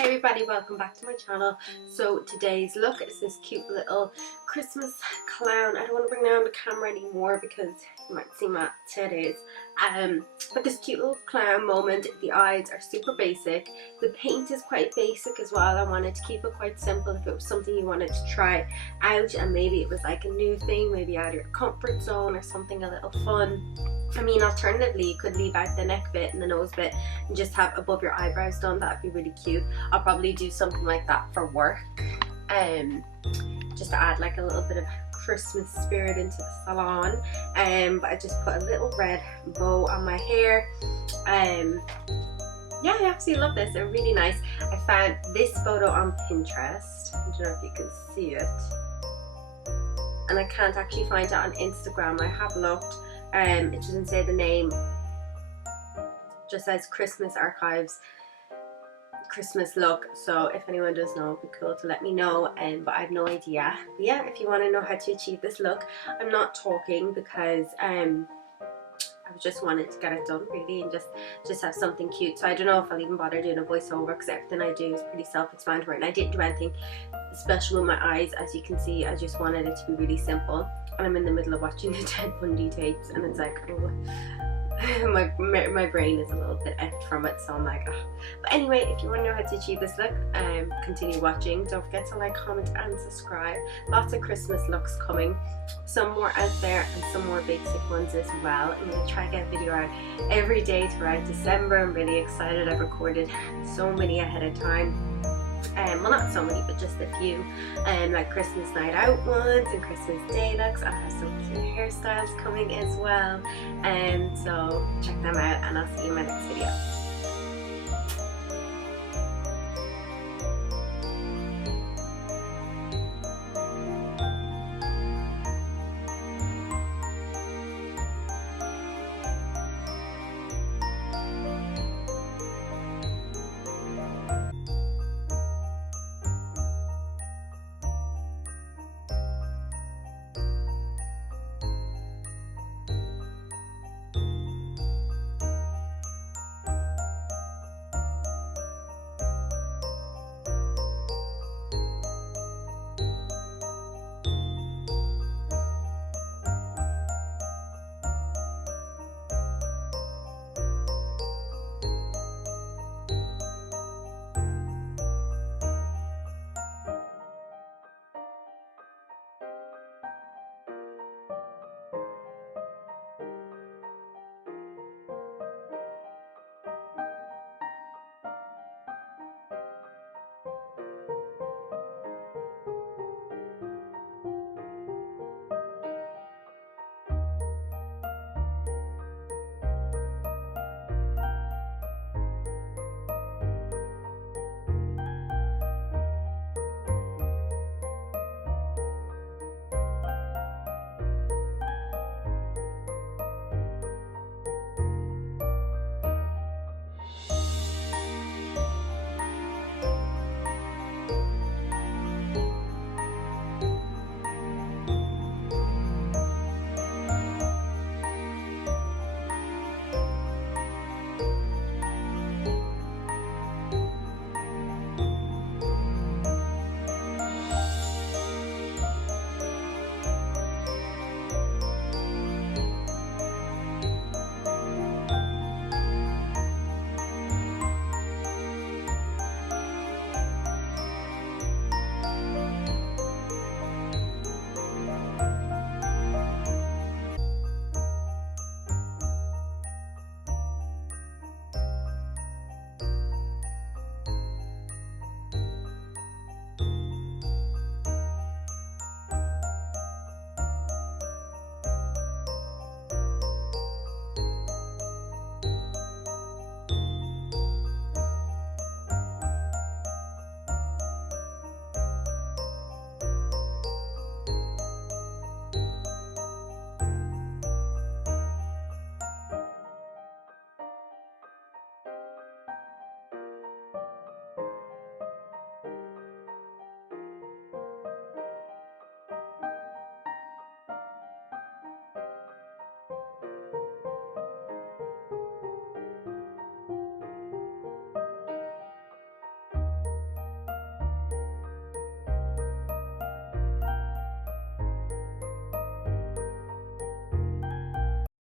Hey everybody, welcome back to my channel. So today's look is this cute little Christmas clown. I don't want to bring down the camera anymore because you might see my titties. But this cute little clown moment. The eyes are super basic. The paint is quite basic as well. I wanted to keep it quite simple. If it was something you wanted to try out and maybe it was like a new thing, maybe out of your comfort zone or something a little fun. I mean, alternatively, you could leave out the neck bit and the nose bit and just have above your eyebrows done. That'd be really cute. I'll probably do something like that for work, just to add like a little bit of Christmas spirit into the salon. But I just put a little red bow on my hair. Yeah, I absolutely love this. They're really nice. I found this photo on Pinterest. I don't know if you can see it. And I can't actually find it on Instagram. I have looked. It doesn't say the name, it just says Christmas Archives Christmas look. So if anyone does know, it'd be cool to let me know. But I have no idea. But yeah, if you want to know how to achieve this look, I'm not talking because I just wanted to get it done really and just have something cute. So I don't know if I'll even bother doing a voiceover because everything I do is pretty self-explanatory, and I didn't do anything special with my eyes. As you can see, I just wanted it to be really simple. And I'm in the middle of watching the Ted Bundy tapes and it's like, oh, my brain is a little bit effed from it, so I'm like, oh. But anyway, if you want to know how to achieve this look, continue watching. Don't forget to like, comment and subscribe. Lots of Christmas looks coming, some more out there and some more basic ones as well. I'm going to try to get a video out every day throughout December. I'm really excited. I've recorded so many ahead of time. Well, not so many, but just a few, like Christmas night out ones and Christmas day looks. I have some cute hairstyles coming as well, so check them out and I'll see you in my next video.